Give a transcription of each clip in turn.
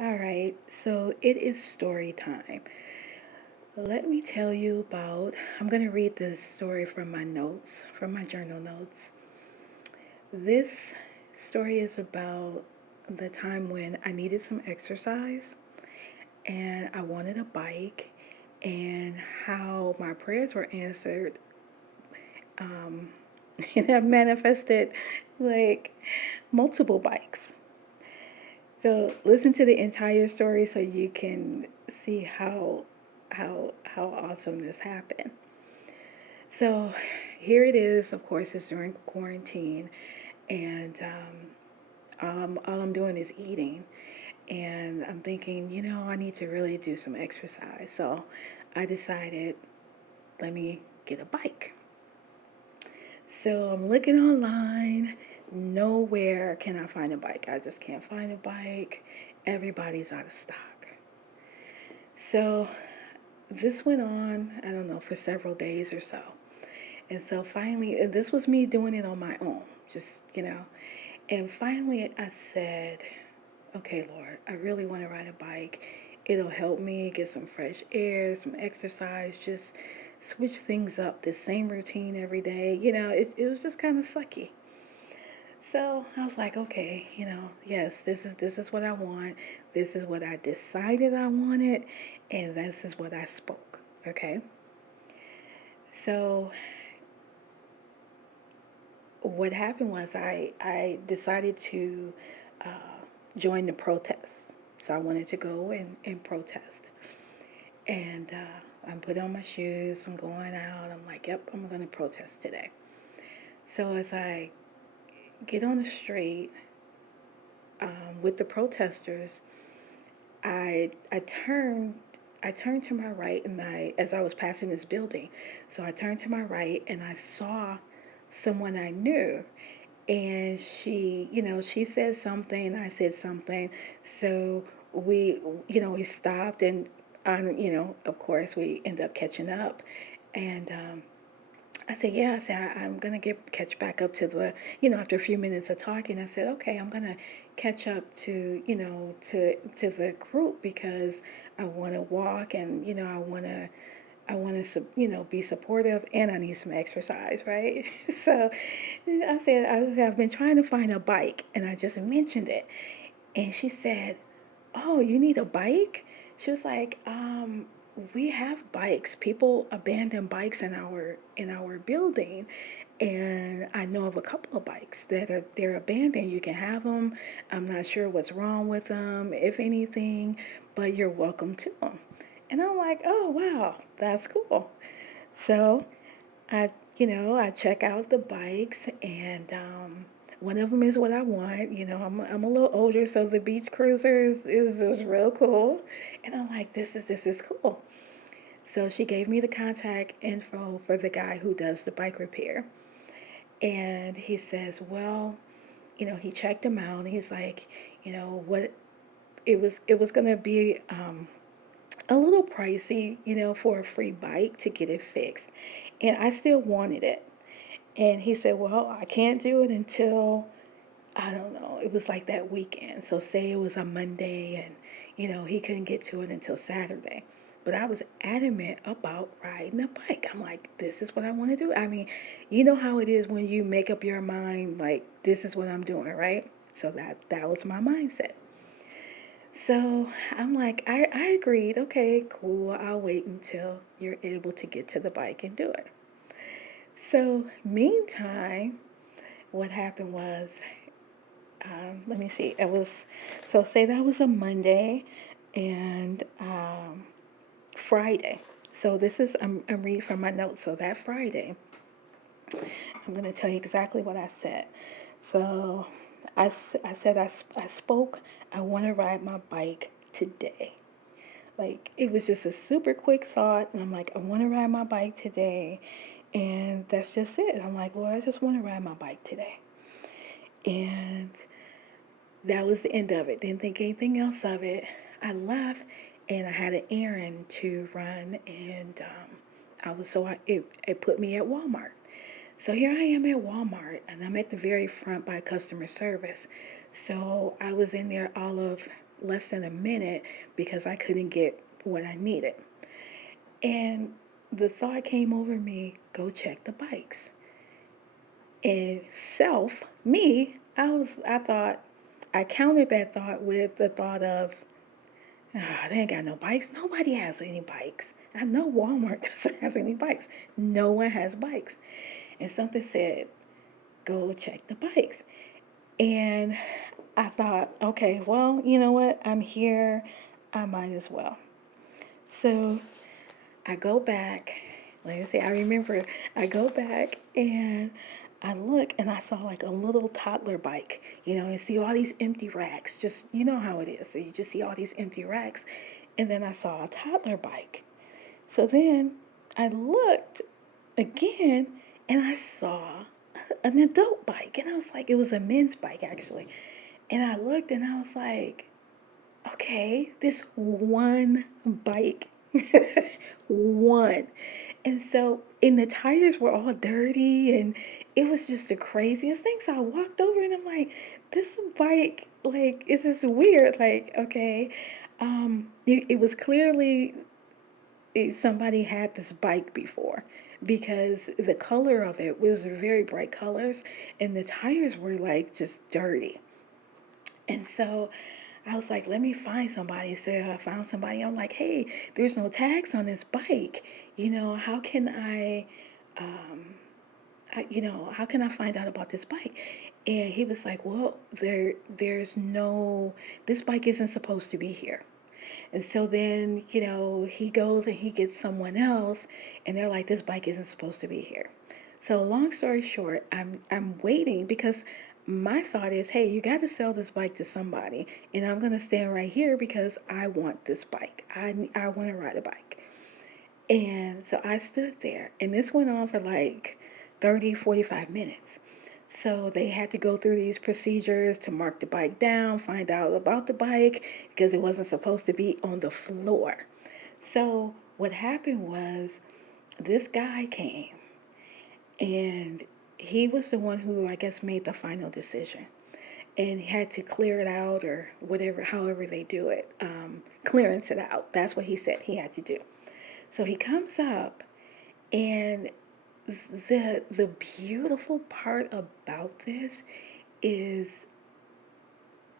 All right, so it is story time. Let me tell you about. I'm going to read this story from my notes, from my journal notes. This story is about the time when I needed some exercise and I wanted a bike, and how my prayers were answered. Um, and I manifested like multiple bikes. So listen to the entire story so you can see how awesome this happened. So here it is. Of course, it's during quarantine, and all I'm doing is eating. And I'm thinking, I need to really do some exercise. So I decided, let me get a bike. So I'm looking online. Nowhere can I find a bike. I just can't find a bike. Everybody's out of stock. So this went on, I don't know, for several days or so. And so finally, this was me doing it on my own, just, you know. And finally, I said, okay, Lord, I really want to ride a bike. It'll help me get some fresh air, some exercise, just switch things up, the same routine every day. It was just kind of sucky. So I was like, okay, yes, this is what I want. This is what I decided I wanted, and this is what I spoke. Okay. So what happened was I decided to join the protest. So I wanted to go and protest. And I put on my shoes. I'm going out. I'm like, yep, I'm going to protest today. So as I get on the street with the protesters, I turned to my right, and as I was passing this building, so I turned to my right and I saw someone I knew, and she said something, I said something, so we stopped, and of course we ended up catching up, and I said, yeah. I said, I'm gonna get catch back up to after a few minutes of talking. I said, okay, I'm gonna catch up to the group because I want to walk, and I want to be supportive, and I need some exercise, right? So I said I've been trying to find a bike, and I just mentioned it, and she said, oh, you need a bike? She was like, we have bikes. People abandon bikes in our building, and I know of a couple of bikes that they're abandoned. You can have them. I'm not sure what's wrong with them, if anything, but you're welcome to them. And I'm like, oh wow, that's cool. So I, I check out the bikes, and one of them is what I want. I'm a little older, so the beach cruiser is real cool, and I'm like, this is cool. So she gave me the contact info for the guy who does the bike repair, and he says, well, he checked them out, and he's like, what it was gonna be a little pricey, for a free bike to get it fixed, and I still wanted it. And he said, well, I can't do it until, I don't know, it was like that weekend. So say it was a Monday, and, he couldn't get to it until Saturday. But I was adamant about riding a bike. I'm like, this is what I want to do. I mean, you know how it is when you make up your mind, like, this is what I'm doing, right? So that was my mindset. So I'm like, I agreed. Okay, cool. I'll wait until you're able to get to the bike and do it. So, meantime, what happened was, let me see, it was, so say that was a Monday, and Friday. So this is, I'm reading from my notes. So that Friday, I'm going to tell you exactly what I said. So I said, I spoke, I want to ride my bike today. Like, it was just a super quick thought, and I'm like, I want to ride my bike today, and that's just it. I'm like, Lord, I just want to ride my bike today. And that was the end of it. Didn't think anything else of it. I left, and I had an errand to run, and it put me at Walmart. So here I am at Walmart, and I'm at the very front by customer service. So I was in there all of less than a minute because I couldn't get what I needed. And the thought came over me, go check the bikes. And self, me, I thought, I countered that thought with the thought of, they ain't got no bikes. Nobody has any bikes. I know Walmart doesn't have any bikes. No one has bikes. And something said, go check the bikes. And I thought, okay, well, you know what? I'm here. I might as well. So I go back. Let me see. I remember I go back and I look and I saw like a little toddler bike, and see all these empty racks. Just, you know how it is. So you just see all these empty racks. And then I saw a toddler bike. So then I looked again and I saw an adult bike. And I was like, it was a men's bike actually. And I looked and I was like, okay, this one bike, one. And so, and the tires were all dirty, and it was just the craziest thing. So I walked over and I'm like, this bike, like, is this weird? Like, okay, it was clearly somebody had this bike before because the color of it was very bright colors, and the tires were like just dirty. And so I was like, let me find somebody. So I found somebody. I'm like, hey, there's no tags on this bike. How can um, how can I find out about this bike? And he was like, well, there's no, this bike isn't supposed to be here. And so then, he goes and he gets someone else, and they're like, this bike isn't supposed to be here. So long story short, I'm waiting because my thought is, hey, you got to sell this bike to somebody, and I'm gonna stand right here because I want this bike. I want to ride a bike. And so I stood there, and this went on for like 30, 45 minutes. So they had to go through these procedures to mark the bike down, find out about the bike because it wasn't supposed to be on the floor. So what happened was this guy came and he was the one who I guess made the final decision and had to clear it out or whatever, however they do it, clearance it out. That's what he said he had to do. So he comes up, and the beautiful part about this is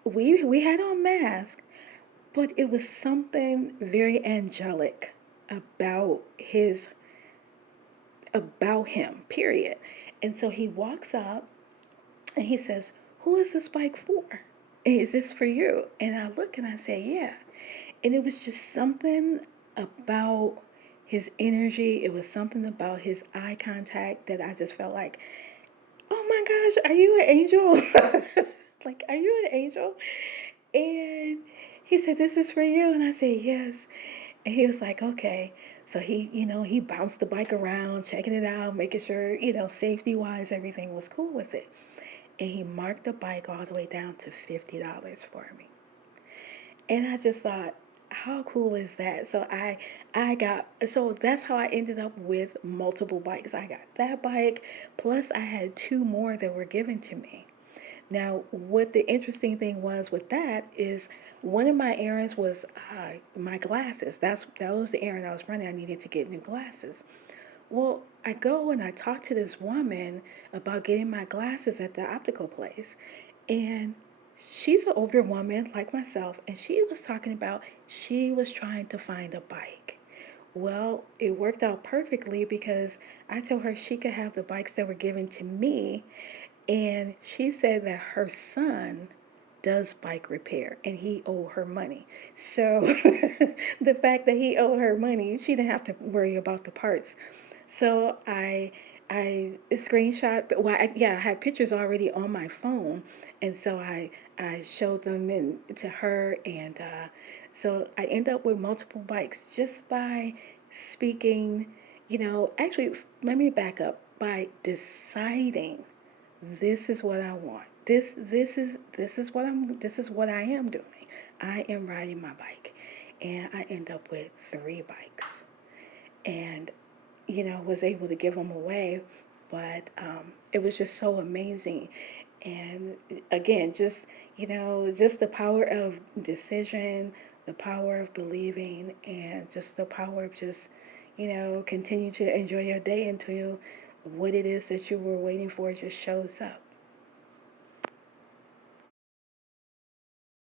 we had on masks, but it was something very angelic about him, period. And so he walks up and he says, who is this bike for? Is this for you? And I look and I say, yeah. And it was just something about his energy. It was something about his eye contact that I just felt like, oh my gosh, are you an angel? Like, are you an angel? And he said, this is for you. And I said, yes. And he was like, okay. So he bounced the bike around, checking it out, making sure, safety wise, everything was cool with it. And he marked the bike all the way down to $50 for me. And I just thought, how cool is that? So so that's how I ended up with multiple bikes. I got that bike, plus I had two more that were given to me. Now, what the interesting thing was with that is one of my errands was my glasses. That was the errand I was running. I needed to get new glasses. Well, I go and I talk to this woman about getting my glasses at the optical place, and she's an older woman like myself, and she was talking about she was trying to find a bike. Well, it worked out perfectly because I told her she could have the bikes that were given to me, and she said that her son does bike repair and he owed her money. So the fact that he owed her money, she didn't have to worry about the parts. So I screenshot. Well, yeah, I had pictures already on my phone, and so I showed them to her, and so I end up with multiple bikes just by speaking. Actually, let me back up by deciding this is what I want. This is what I am doing. I am riding my bike, and I end up with three bikes, and was able to give them away. But it was just so amazing. And again, just the power of decision, the power of believing, and just the power of just, continue to enjoy your day until what it is that you were waiting for just shows up.